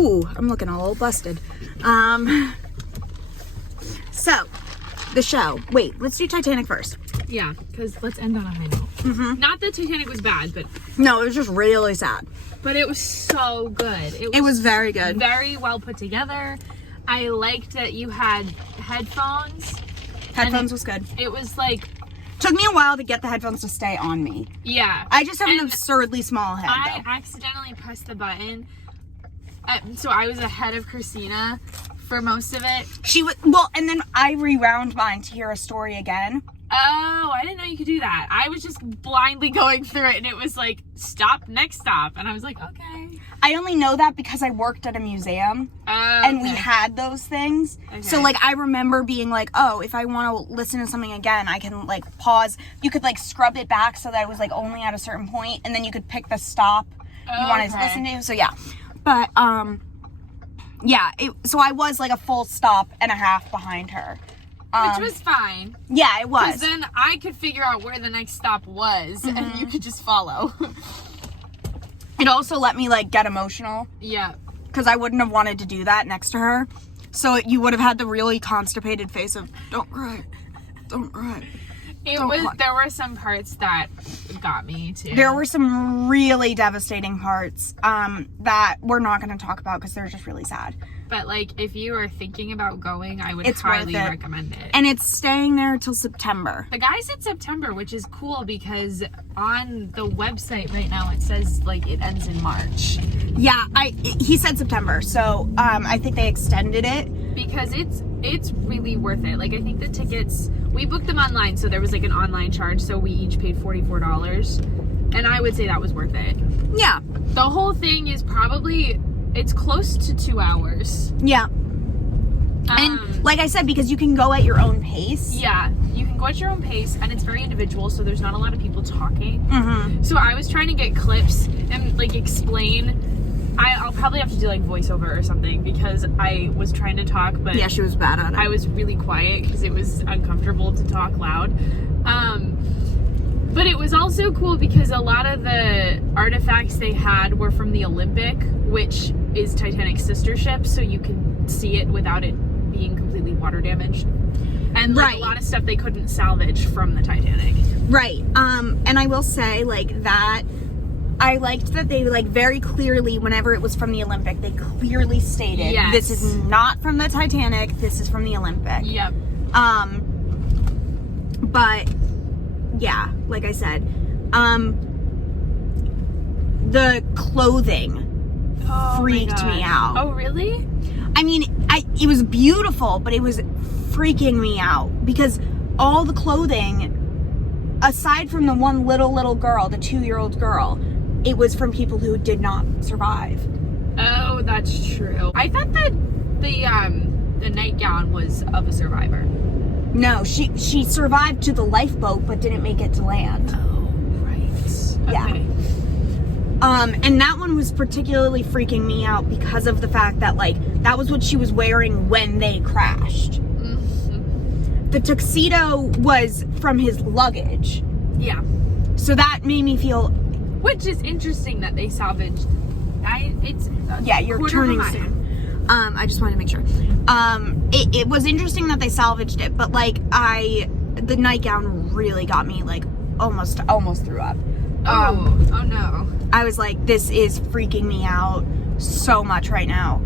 Ooh, I'm looking all busted. So, the show. Wait, let's do Titanic first. Yeah, because let's end on a high note. Not that Titanic was bad, but... No, it was just really sad. But it was so good. It was very good. Very well put together. I liked that you had headphones. Headphones was good. It was like... Took me a while to get the headphones to stay on me. Yeah. I just have an absurdly small head, I though. accidentally pressed the button. So I was ahead of Christina for most of it. She was... Well, and then I rewound mine to hear a story again. Oh, I didn't know you could do that. I was just blindly going through it, and it was like, stop, next stop. And I was like, okay. I only know that because I worked at a museum, and we had those things. Okay. So, like, I remember being like, oh, if I want to listen to something again, I can, like, pause. You could, like, scrub it back so that it was, like, only at a certain point, and then you could pick the stop you wanted to listen to. So, yeah. But, yeah, so I was, like, a full stop and a half behind her. Which was fine. Yeah, it was. Because then I could figure out where the next stop was, and you could just follow. It also let me, like, get emotional. Yeah. Because I wouldn't have wanted to do that next to her. So you would have had the really constipated face of, don't cry. Don't cry. There were some parts that got me, too. There were some really devastating parts that we're not going to talk about because they're just really sad. But, like, if you are thinking about going, I would it's highly recommend it. And it's staying there till September. The guy said September, which is cool because on the website right now it says, like, it ends in March. Yeah, he said September, so I think they extended it. Because it's really worth it. Like, I think the tickets, we booked them online, so there was, like, an online charge, so we each paid $44. And I would say that was worth it. Yeah. The whole thing is probably... It's close to 2 hours. Yeah. And like I said, because you can go at your own pace. Yeah, you can go at your own pace, and it's very individual, so there's not a lot of people talking. Mm-hmm. So I was trying to get clips and, like, explain. I'll probably have to do, like, voiceover or something, because I was trying to talk, but... Yeah, she was bad at it. I was really quiet, because it was uncomfortable to talk loud. But it was also cool because a lot of the artifacts they had were from the Olympic, which is Titanic's sister ship, so you can see it without it being completely water damaged. And, like, a lot of stuff they couldn't salvage from the Titanic. Right. And I will say, like, that I liked that they, like, very clearly, whenever it was from the Olympic, they clearly stated, this is not from the Titanic, this is from the Olympic. Yep. But... Yeah, like I said, the clothing freaked me out. Oh, really? I mean, it was beautiful, but it was freaking me out because all the clothing, aside from the one little girl, the 2-year-old girl, it was from people who did not survive. Oh, that's true. I thought that the nightgown was of a survivor. No, she survived to the lifeboat, but didn't make it to land. Oh, right. Yeah. Okay. And that one was particularly freaking me out because of the fact that, like, that was what she was wearing when they crashed. Mm-hmm. The tuxedo was from his luggage. Yeah. So that made me feel... Which is interesting that they salvaged... you're turning soon. I just wanted to make sure. It was interesting that they salvaged it, but, like, the nightgown really got me, like, almost threw up. Oh no. I was like, this is freaking me out so much right now.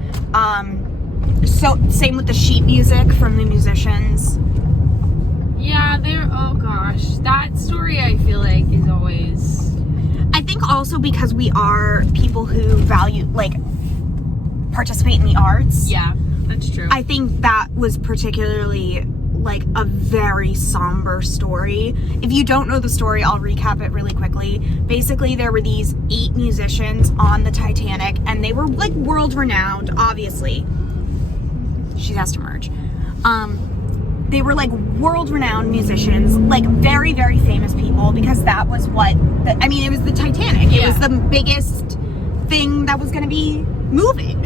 So, same with the sheet music from the musicians. Yeah, oh gosh. That story, I feel like, is always... I think also because we are people who value, like, participate in the arts. Yeah, that's true. I think that was particularly, like, a very somber story. If you don't know the story, I'll recap it really quickly. Basically, there were these 8 musicians on the Titanic, and they were, like, world-renowned, obviously. She has to merge. They were, like, world-renowned musicians, like, very, very famous people, because that was what... it was the Titanic. Yeah. It was the biggest thing that was going to be moving.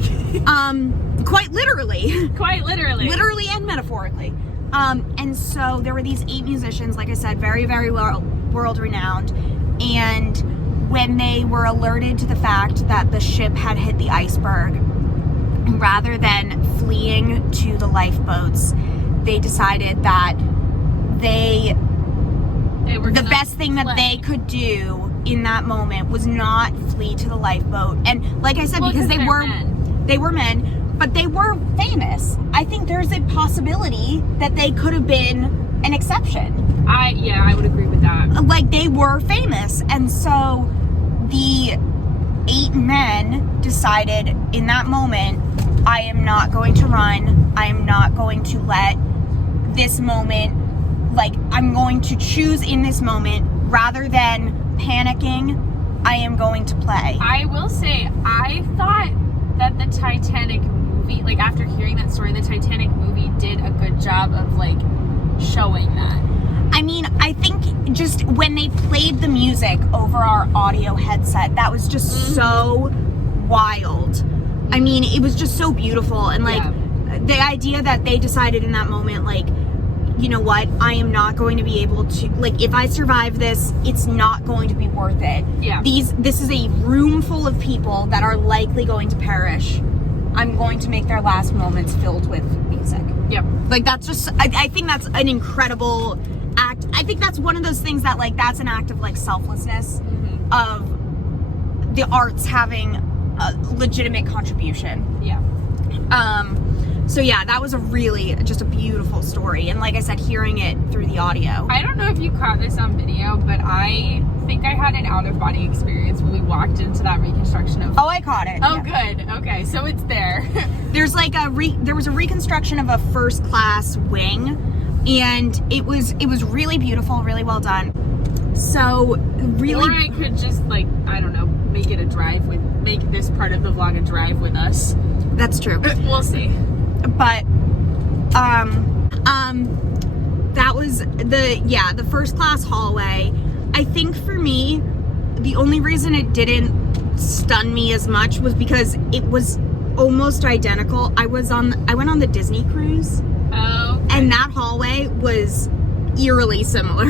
Quite literally. Quite literally. Literally and metaphorically. And so there were these 8 musicians, like I said, very, very world-renowned. And when they were alerted to the fact that the ship had hit the iceberg, rather than fleeing to the lifeboats, they decided that the best thing that they could do in that moment was not flee to the lifeboat. And like I said, because they were men, but they were famous. I think there's a possibility that they could have been an exception. I would agree with that. Like, they were famous, and so the 8 men decided in that moment, I am not going to run. I am not going to let this moment, like, I'm going to choose in this moment rather than panicking. I am going to play. I will say, I thought that the Titanic movie, like, after hearing that story, the Titanic movie did a good job of, like, showing that. I mean, I think just when they played the music over our audio headset, that was just so wild. I mean, it was just so beautiful. And, like, the idea that they decided in that moment, like, you know what, I am not going to be able to, like, if I survive this, it's not going to be worth it. Yeah. This is a room full of people that are likely going to perish. I'm going to make their last moments filled with music. Yep. Like, that's just, I think that's an incredible act. I think that's one of those things that, like, that's an act of, like, selflessness, of the arts having a legitimate contribution. Yeah. So yeah, that was just a beautiful story. And like I said, hearing it through the audio. I don't know if you caught this on video, but I think I had an out-of-body experience when we walked into that reconstruction of... Oh, I caught it. Oh, yeah. Good. Okay, so it's there. There's like there was a reconstruction of a first class wing, and it was really beautiful, really well done. So really... Or I could just, like, I don't know, make this part of the vlog a drive with us. That's true. We'll see. But that was the first class hallway. I think for me, the only reason it didn't stun me as much was because it was almost identical. I went on the Disney cruise. Oh. Okay. And that hallway was eerily similar.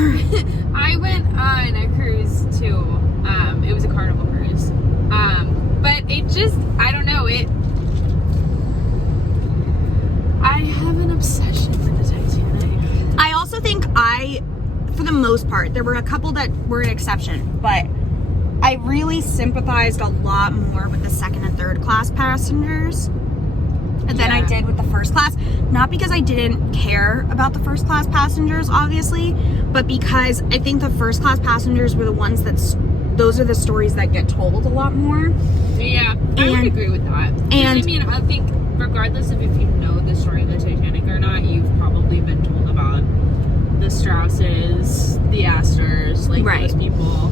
I went on a cruise too. It was a Carnival cruise. But it just, I don't know, I have an obsession with the Titanic. I also think for the most part, there were a couple that were an exception, but I really sympathized a lot more with the second and third class passengers than I did with the first class. Not because I didn't care about the first class passengers, obviously, but because I think the first class passengers were the ones those are the stories that get told a lot more. Yeah, I would agree with that. And I mean, I think regardless of if you know the story of the Titanic or not, you've probably been told about the Strausses, the Astors, like those people.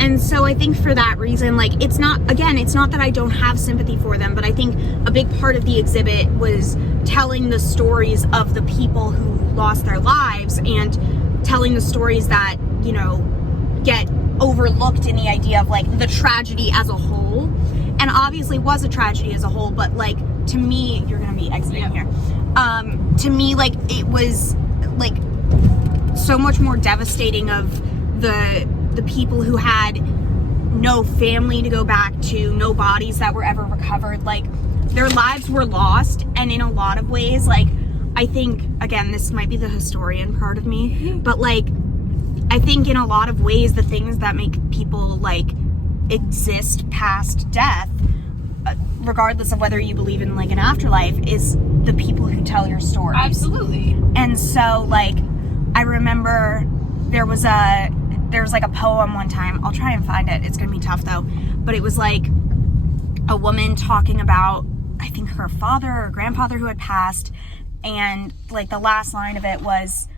And so I think for that reason, like, it's not that I don't have sympathy for them, but I think a big part of the exhibit was telling the stories of the people who lost their lives and telling the stories that, you know, get overlooked in the idea of, like, the tragedy as a whole. And obviously was a tragedy as a whole, but, like, to me, you're gonna be exiting here. To me, like, it was, like, so much more devastating of the people who had no family to go back to, no bodies that were ever recovered. Like, their lives were lost, and in a lot of ways, like, I think, again, this might be the historian part of me, but, like, I think in a lot of ways, the things that make people, like, exist past death, regardless of whether you believe in, like, an afterlife, is the people who tell your stories. Absolutely. And so, like, I remember there was like a poem one time. I'll try and find it. It's gonna be tough though. But it was like a woman talking about, I think, her father or grandfather who had passed, and like the last line of it was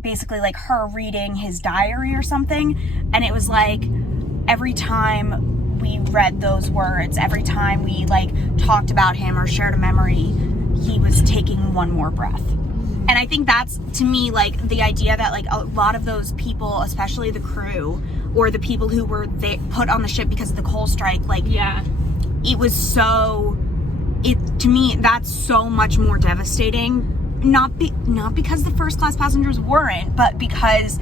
basically like her reading his diary or something, and it was like, every time we read those words, every time we, like, talked about him or shared a memory, he was taking one more breath. And I think that's, to me, like, the idea that, like, a lot of those people, especially the crew or the people who were put on the ship because of the coal strike, like, it was so, to me, that's so much more devastating. Not because the first class passengers weren't, but because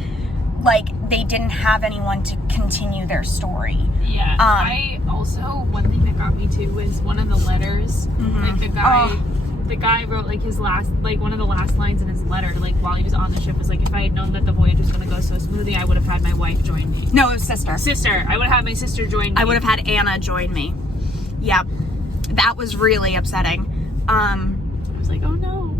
like, they didn't have anyone to continue their story. Yeah. I also, one thing that got me too was one of the letters. Like, the guy wrote, like, his last, like, one of the last lines in his letter, like, while he was on the ship was like, if I had known that the voyage was going to go so smoothly, I would have had my wife join me. No, it was sister. Sister. I would have had my sister join me. I would have had Anna join me. Yep. That was really upsetting. I was like, oh no.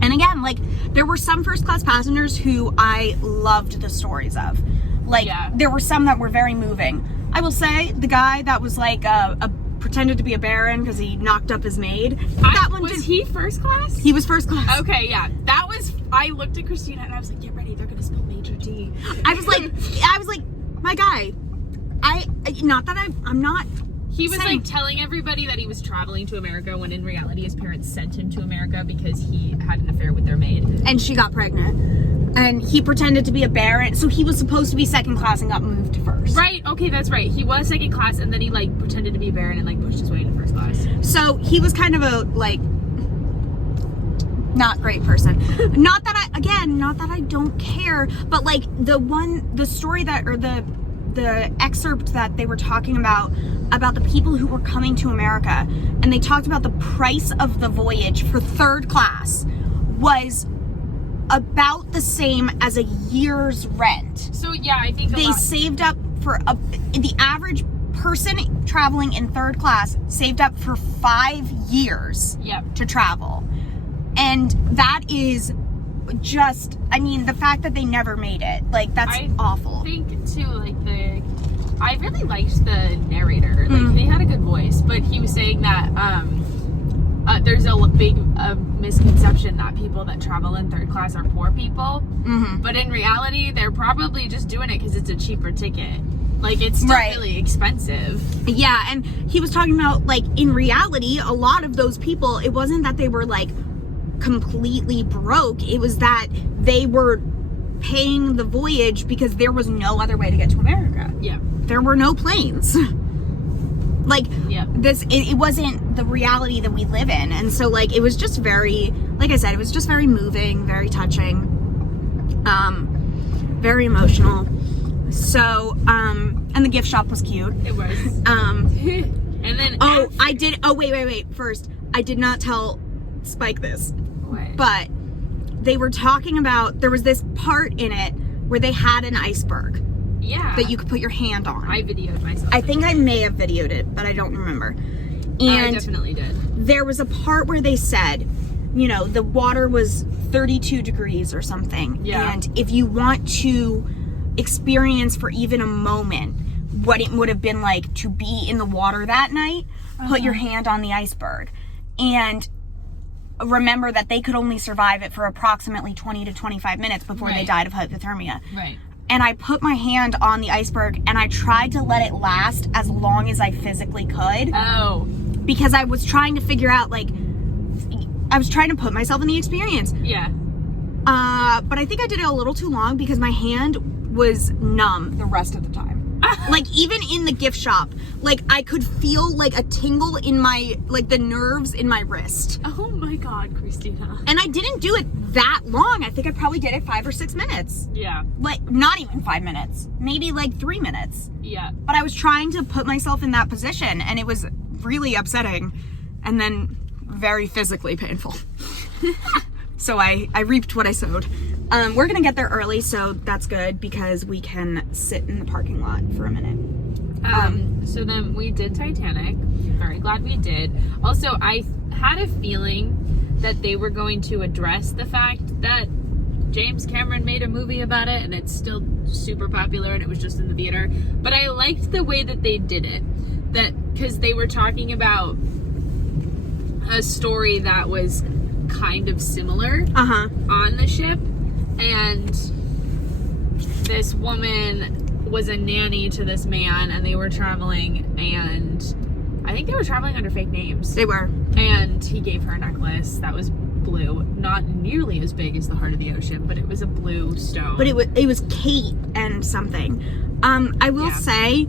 And again, like, there were some first class passengers who I loved the stories of. Like, there were some that were very moving. I will say, the guy that was like pretended to be a baron because he knocked up his maid. Was he first class? He was first class. Okay, yeah. That was, I looked at Christina and I was like, get ready, they're gonna spill Major D. I was like, my guy, I'm not. He was like telling everybody that he was traveling to America when in reality his parents sent him to America because he had an affair with their maid. And she got pregnant. And he pretended to be a baron, so he was supposed to be second class and got moved to first. Right, okay, that's right. He was second class and then he like pretended to be a baron and like pushed his way into first class. So he was kind of a like not great person. Not that I don't care, but like the story that, or the excerpt that they were talking about the people who were coming to America, and they talked about the price of the voyage for third class was about the same as a year's rent. So yeah, I think they saved up for the average person traveling in third class saved up for 5 years to travel. And that is just, I mean, the fact that they never made it, like, that's awful. I think too, like, I really liked the narrator. Like, he had a good voice, but he was saying that there's a big misconception that people that travel in third class are poor people. But in reality, they're probably just doing it because it's a cheaper ticket. Like, it's still really expensive. Yeah, and he was talking about, like, in reality, a lot of those people, it wasn't that they were, like, completely broke. It was that they were paying the voyage because there was no other way to get to America. Yeah. There were no planes. Like, it wasn't the reality that we live in. And so, like, it was just very, like I said, it was just very moving, very touching, very emotional. So, and the gift shop was cute. It was. And then wait. First, I did not tell Spike this. What? But they were talking about, there was this part in it where they had an iceberg. Yeah. That you could put your hand on. I videoed myself. I think I may have videoed it, but I don't remember. And I definitely did. There was a part where they said, you know, the water was 32 degrees or something. Yeah. And if you want to experience for even a moment what it would have been like to be in the water that night, put your hand on the iceberg. And remember that they could only survive it for approximately 20 to 25 minutes before they died of hypothermia. Right. And I put my hand on the iceberg and I tried to let it last as long as I physically could. Oh. Because I was trying to figure out, like, I was trying to put myself in the experience. Yeah. But I think I did it a little too long because my hand was numb the rest of the time. Like, even in the gift shop, like, I could feel, like, a tingle in my, like, the nerves in my wrist. Oh my God, Christina. And I didn't do it that long. I think I probably did it 5 or 6 minutes. Yeah. Like, not even 5 minutes. Maybe, like, 3 minutes. Yeah. But I was trying to put myself in that position, and it was really upsetting. And then very physically painful. So I reaped what I sowed. We're gonna get there early, so that's good because we can sit in the parking lot for a minute. So then we did Titanic. Very glad we did. Also, I had a feeling that they were going to address the fact that James Cameron made a movie about it and it's still super popular and it was just in the theater. But I liked the way that they did it. That because they were talking about a story that was kind of similar on the ship, and this woman was a nanny to this man and they were traveling, and I think they were traveling under fake names. They were. And he gave her a necklace that was blue, not nearly as big as the heart of the ocean, but it was a blue stone. But it was Kate and something. I will say,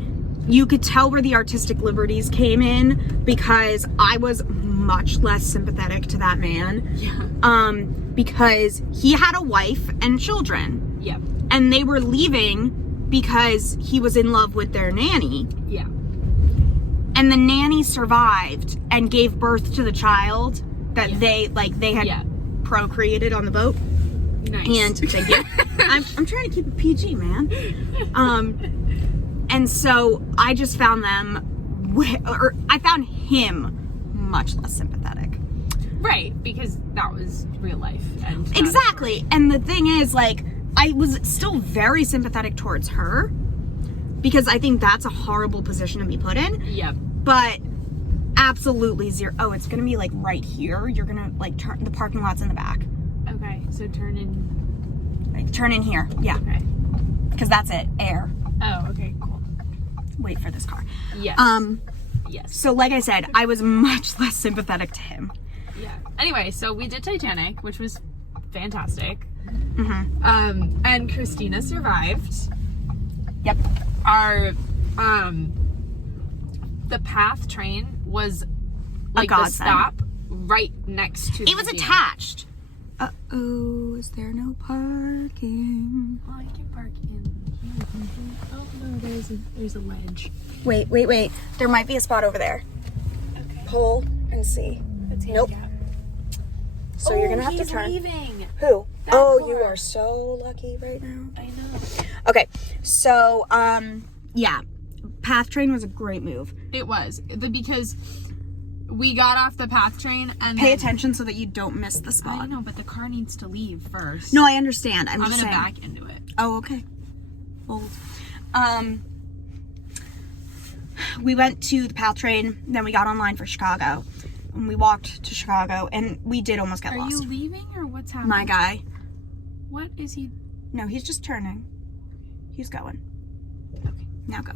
you could tell where the artistic liberties came in because I was much less sympathetic to that man. Yeah. Because he had a wife and children. Yep. And they were leaving because he was in love with their nanny. Yeah. And the nanny survived and gave birth to the child that they had procreated on the boat. Nice. And thank you. I'm trying to keep it PG, man. And so I just found I found him much less sympathetic. Right, because that was real life. And exactly. And the thing is, like, I was still very sympathetic towards her because I think that's a horrible position to be put in. Yep. But absolutely zero. Oh, it's gonna be like right here. You're gonna like turn. The parking lot's in the back. Okay, so turn in. Like, turn in here. Yeah. Okay. Because that's it. Air. Oh, okay, cool. Wait for this car. Yes. Yes. So like I said, I was much less sympathetic to him. Yeah. Anyway, so we did Titanic, which was fantastic. Mm-hmm. And Christina survived. Yep. The PATH train was like a the godsend. stop right next to. It was attached. Uh-oh, is there no parking? Oh, I can park in here. Oh no, there's a ledge. Wait. There might be a spot over there. Okay. Pull and see. Nope. So you're gonna have to turn. Leaving. Who? That Oh, car. you are so lucky right now. I know. Okay, so yeah, PATH train was a great move. It was because we got off the PATH train and Pay attention so that you don't miss the I spot. know, but the car needs to leave first. No, I understand. I'm I'm just gonna saying. back into it. Oh, okay. Bold. We went to the PATH train, then we got online for Chicago, and we walked to Chicago, and we did almost get Are lost. you leaving or what's happening? My guy. What is he? No, he's just turning. He's going. Okay. Now go.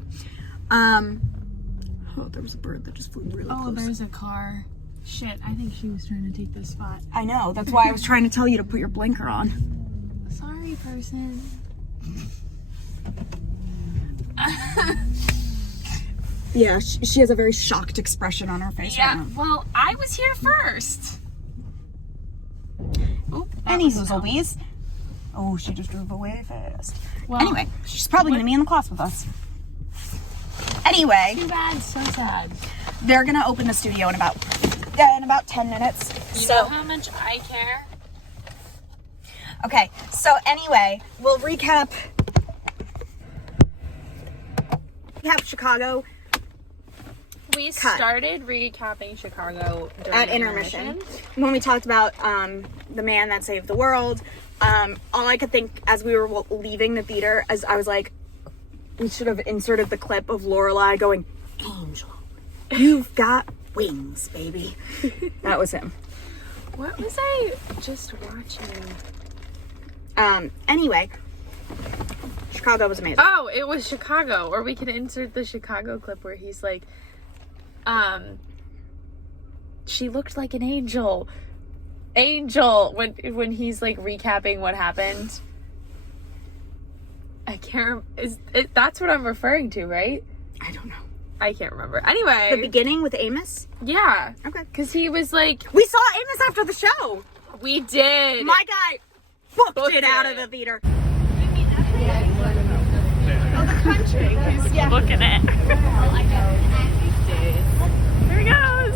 Oh, there was a bird that just flew really Oh, close. there's a car. Shit, I think she was trying to take this spot. I know. That's why I was trying to tell you to put your blinker on. Sorry, person. Yeah, she has a very shocked expression on her face right Yeah, now. well, I was here first. Oh, Any Zoozlebees. Oh, she just drove away fast. Well, Anyway, she's probably going to be in the class with us. Anyway, too bad, so sad. they're going to open the studio in about 10 minutes. You know how much I care? Okay, so anyway, we'll recap Chicago We started recapping Chicago during at intermission when we talked about the man that saved the world. All I could think as we were leaving the theater, as I was like, we should have inserted the clip of Lorelai going, "Angel, you've got wings, baby." That was him. What was I just watching? Anyway, Chicago was amazing. Oh, it was Chicago. Or we could insert the Chicago clip where he's like, she looked like an angel. Angel, when he's like recapping what happened. I can't, that's what I'm referring to, right? I don't know. I can't remember. Anyway. The beginning with Amos? Yeah. Okay. Because he was like, We saw Amos after the show. we did. My guy booked it out of the theater. Oh, the country. Yeah. Look at it. There he goes.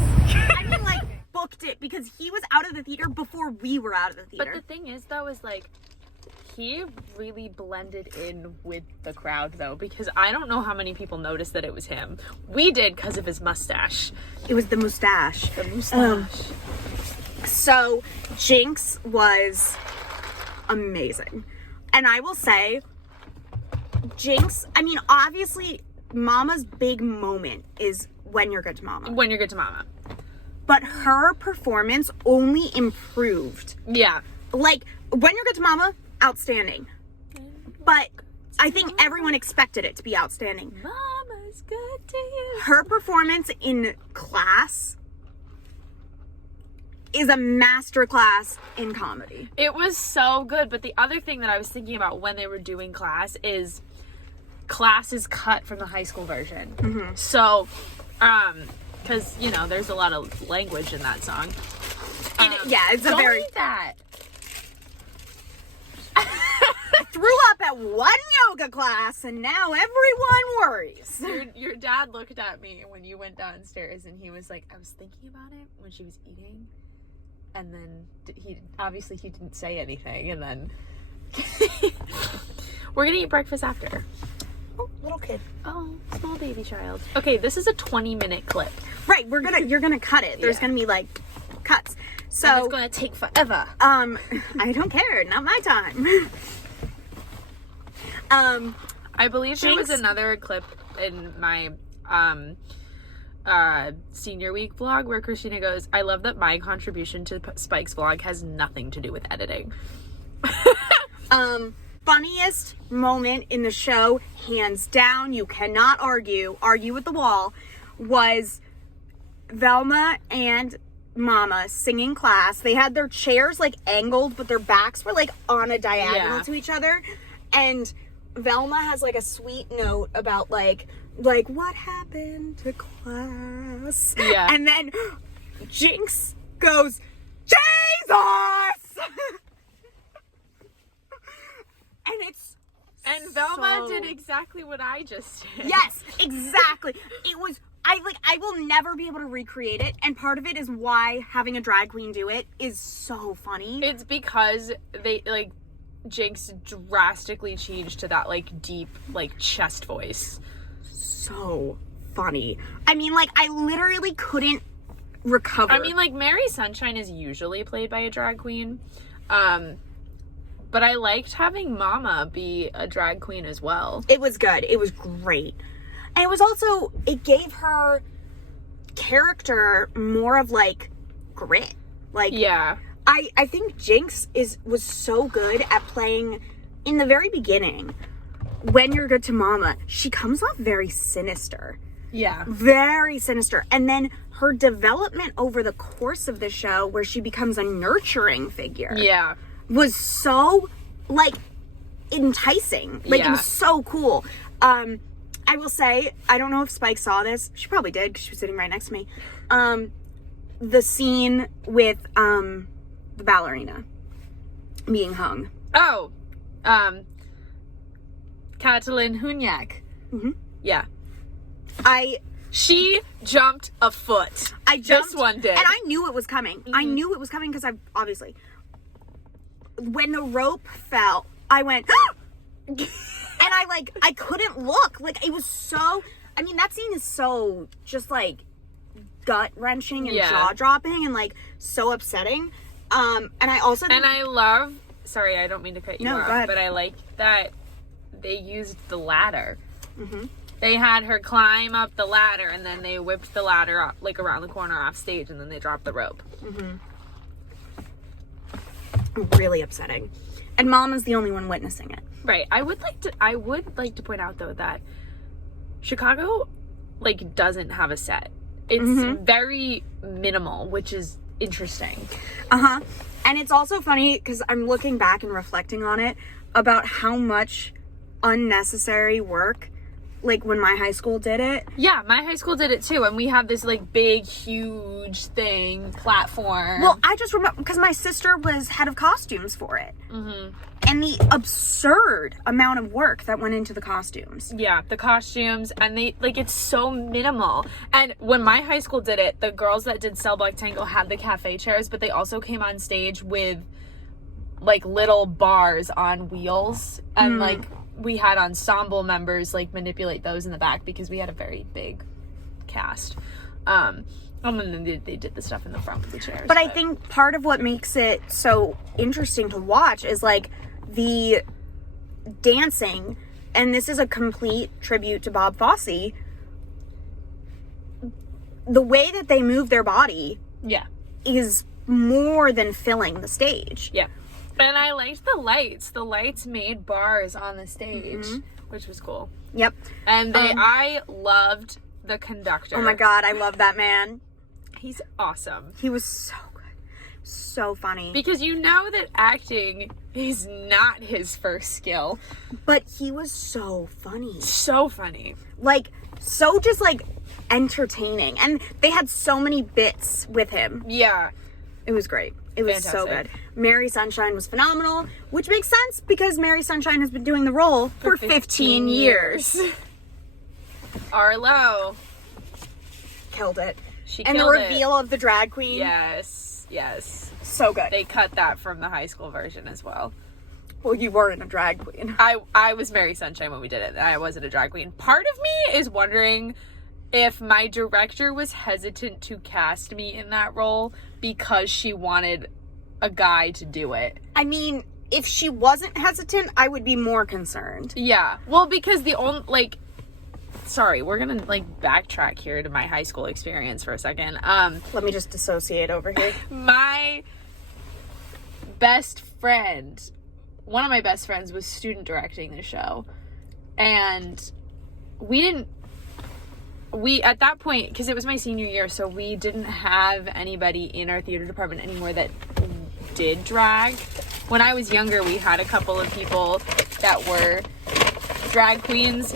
I mean, like, booked it because he was out of the theater before we were out of the theater. But the thing is, though, is like, he really blended in with the crowd, though, because I don't know how many people noticed that it was him. We did because of his mustache. It was the mustache. The mustache. So, Jinx was amazing. And I will say, Jinx, I mean, obviously, Mama's big moment is When You're Good to Mama. When You're Good to Mama. But her performance only improved. Yeah. Like, When You're Good to Mama, outstanding. But I think everyone expected it to be outstanding. Mama's good to you. Her performance in Class is a masterclass in comedy. It was so good. But the other thing that I was thinking about when they were doing Class is Class is cut from the high school version. Mm-hmm. So, because, you know, there's a lot of language in that song. Yeah, it's a Don't very... eat that. I threw up up at one yoga class and now everyone worries. Your dad looked at me when you went downstairs and he was like, I was thinking about it when she was eating. And then he didn't say anything. And then we're going to eat breakfast after. Oh, little kid. Oh, small baby child. Okay, this is a 20-minute clip. Right, you're gonna cut it. There's gonna be like cuts. So and it's gonna take forever. I don't care. Not my time. I believe there was Jinx? another clip in my senior week vlog where Christina goes, I love that my contribution to Spike's vlog has nothing to do with editing. Funniest moment in the show, hands down, you cannot argue with the wall, was Velma and Mama singing class. They had their chairs like angled, but their backs were like on a diagonal to each other. And Velma has like a sweet note about like what happened to class. Yeah. And then Jinx goes, Jesus! And Velma did exactly what I just did. Yes, exactly. It was, I will never be able to recreate it. And part of it is why having a drag queen do it is so funny. It's because they, like, Jinx drastically changed to that, like, deep, like, chest voice. So funny. I mean, like, I literally couldn't recover. I mean, like, Mary Sunshine is usually played by a drag queen. But I liked having Mama be a drag queen as well. It was good. It was great. And it was also, it gave her character more of, like, grit. Like, yeah. I think Jinx was so good at playing, in the very beginning, when you're good to Mama, she comes off very sinister. Yeah. Very sinister. And then her development over the course of the show, where she becomes a nurturing figure. Yeah. Was so, like, enticing. Like, it was so cool. I will say, I don't know if Spike saw this. She probably did, because she was sitting right next to me. The scene with, the ballerina being hung. Oh. Catalin Hunyak. Mm-hmm. Yeah. She jumped a foot. I jumped. This one did. And I knew it was coming. Mm-hmm. I knew it was coming because obviously... When the rope fell, I went, and I couldn't look. Like, it was so, I mean, that scene is so just, like, gut-wrenching and jaw-dropping and, like, so upsetting. And I also... And I love, sorry, I don't mean to cut you off, go ahead. but I like that they used the ladder. Mm-hmm. They had her climb up the ladder, and then they whipped the ladder up, like, around the corner off stage, and then they dropped the rope. Mm-hmm. Really upsetting. And Mama's the only one witnessing it. Right. I would like to point out though that Chicago like doesn't have a set. It's very minimal, which is interesting. Uh-huh. And it's also funny because I'm looking back and reflecting on it about how much unnecessary work, like when my high school did it. Yeah, my high school did it too, and we have this like big, huge platform. Well, I just remember because my sister was head of costumes for it, and the absurd amount of work that went into the costumes. Yeah, the costumes, and they like it's so minimal. And when my high school did it, the girls that did Cell Block Tango had the cafe chairs, but they also came on stage with like little bars on wheels, and like. We had ensemble members like manipulate those in the back because we had a very big cast. And then they did the stuff in the front with the chairs. But I think part of what makes it so interesting to watch is like the dancing, and this is a complete tribute to Bob Fosse. The way that they move their body is more than filling the stage. Yeah. And I liked the lights. The lights made bars on the stage, which was cool. Yep. And I loved the conductor. Oh my God, I love that man. He's awesome. He was so good. So funny. Because you know that acting is not his first skill. But he was so funny. So funny. Like, so just like entertaining. And they had so many bits with him. Yeah. It was great. It was so good. Fantastic. Mary Sunshine was phenomenal, which makes sense because Mary Sunshine has been doing the role for 15 years. Arlo. Killed it. She And the killed reveal of the drag queen. Yes. Yes. So good. They cut that from the high school version as well. Well, you weren't a drag queen. I was Mary Sunshine when we did it. I wasn't a drag queen. Part of me is wondering if my director was hesitant to cast me in that role because she wanted a guy to do it. I mean, if she wasn't hesitant, I would be more concerned. Yeah. Well, because the only, like, sorry, we're gonna, like, backtrack here to my high school experience for a second. Let me just dissociate over here. My best friend, one of my best friends was student directing the show. And we at that point, because it was my senior year, so we didn't have anybody in our theater department anymore that did drag. When I was younger, we had a couple of people that were drag queens,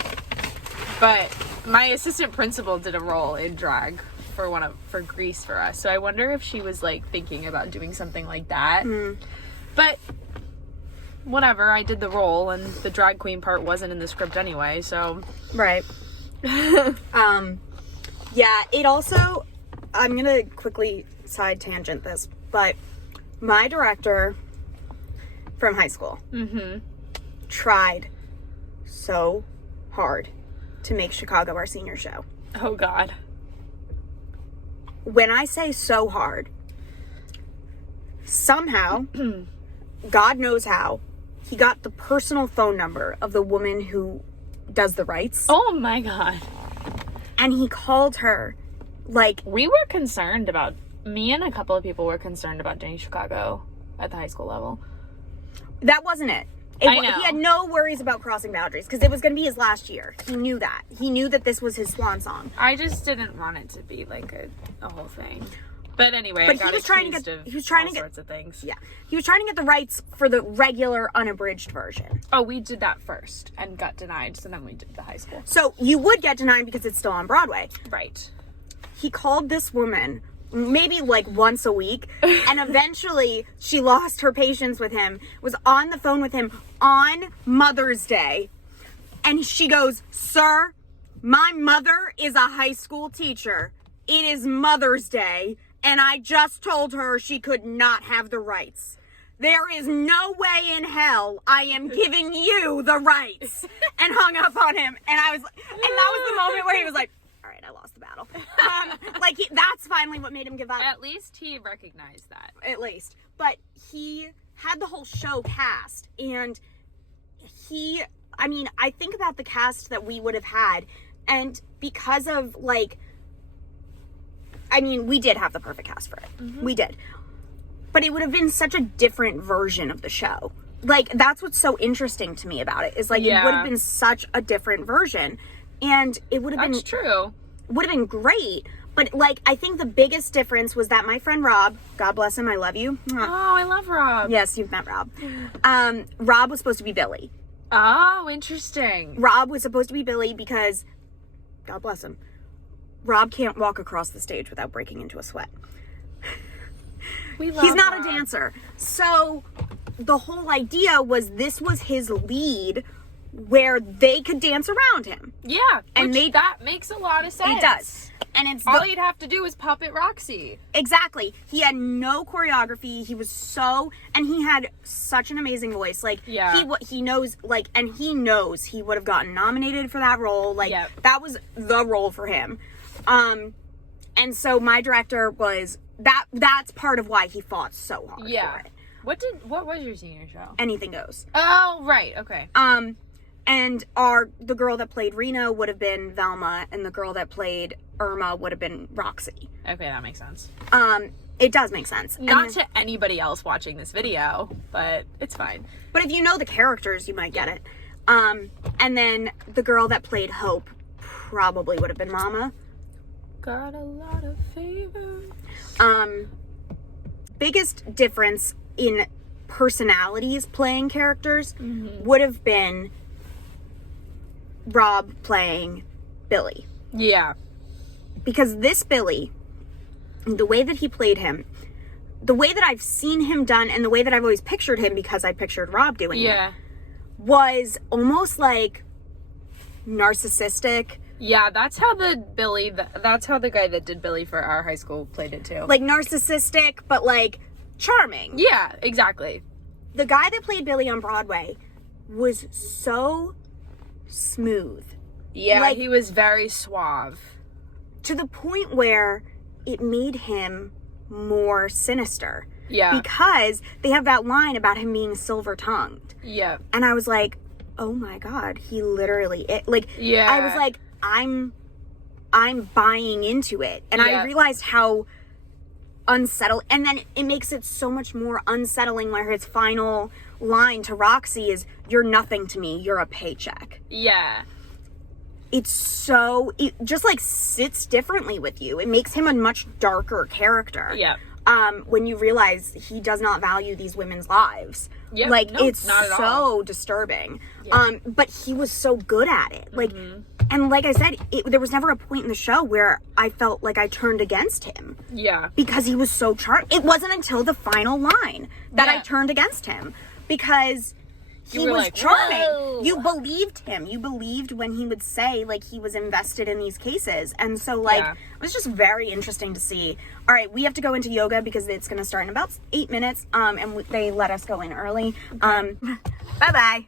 but my assistant principal did a role in drag for Grease for us. So I wonder if she was like thinking about doing something like that. But whatever, I did the role, and the drag queen part wasn't in the script anyway, so Right. Yeah, it also, I'm gonna quickly side tangent this, but my director from high school tried so hard to make Chicago our senior show. oh god. When I say so hard, somehow, God knows how, he got the personal phone number of the woman who does the rights. Oh my god. And he called her, like... We were concerned about, me and a couple of people were concerned about doing Chicago at the high school level. That wasn't it. I know. He had no worries about crossing boundaries because it was going to be his last year. He knew that. He knew that this was his swan song. I just didn't want it to be like a whole thing. But anyway, But I got he was trying to accused get- of he was trying all to get- sorts of things. Yeah. He was trying to get the rights for the regular unabridged version. Oh, we did that first and got denied, so then we did the high school. So you would get denied because it's still on Broadway. Right. He called this woman maybe like once a week, and eventually she lost her patience with him, was on the phone with him on Mother's Day, and she goes, "Sir, my mother is a high school teacher. It is Mother's Day, and I just told her she could not have the rights. There is no way in hell I am giving you the rights," and hung up on him. And I was, and that was the moment where he was like, "All right, I lost the battle." That's finally what made him give up. At least he recognized that. At least. But he had the whole show cast, and I think about the cast that we would have had, and because of, we did have the perfect cast for it. We did. But it would have been such a different version of the show. That's what's so interesting to me about it, is, it would have been such a different version, and it would have been... That's true. Would have been great, but, I think the biggest difference was that my friend Rob, God bless him, I love you. Oh, I love Rob. Yes, you've met Rob. Rob was supposed to be Billy. Oh, interesting. Rob was supposed to be Billy because, God bless him, Rob can't walk across the stage without breaking into a sweat. He's not Rob. a dancer. So the whole idea was this was his lead where they could dance around him. Yeah, And that makes a lot of sense. It does. And it's All you'd have to do is puppet Roxy. Exactly. He had no choreography. He was and he had such an amazing voice. He knows, and he knows he would have gotten nominated for that role. That was the role for him. And so my director was, that's part of why he fought so hard for it. What was your senior show? Anything Goes. Oh, right. Okay. And the girl that played Reno would have been Velma, and the girl that played Irma would have been Roxy. Okay, that makes sense. It does make sense. Not to anybody else watching this video, but it's fine. But if you know the characters, you might get it. And then the girl that played Hope probably would have been Mama. Got a lot of favors. Biggest difference in personalities playing characters would have been Rob playing Billy. Yeah. Because this Billy, the way that he played him, the way that I've seen him done and the way that I've always pictured him, because I pictured Rob doing it, was almost like narcissistic. Yeah, that's how that's how the guy that did Billy for our high school played it too. Like narcissistic, but like charming. Yeah, exactly. The guy that played Billy on Broadway was so smooth. Yeah, like, he was very suave. To the point where it made him more sinister. Yeah. Because they have that line about him being silver-tongued. Yeah. And I was like, oh my God, he literally, I was like, I'm buying into it. And I realized how unsettled, and then it makes it so much more unsettling where his final line to Roxy is, "You're nothing to me, you're a paycheck." Yeah. It just like sits differently with you. It makes him a much darker character. Yeah. When you realize he does not value these women's lives. Yeah. Like, no, it's not at so all. disturbing. Yeah. But he was so good at it. Like, and like I said, there was never a point in the show where I felt like I turned against him. Yeah. Because he was so charming. It wasn't until the final line that I turned against him. Because he was like, charming. whoa. You believed him. You believed when he would say, like, he was invested in these cases. And so, like, it was just very interesting to see. All right, we have to go into yoga because it's going to start in about 8 minutes. And they let us go in early. Bye-bye.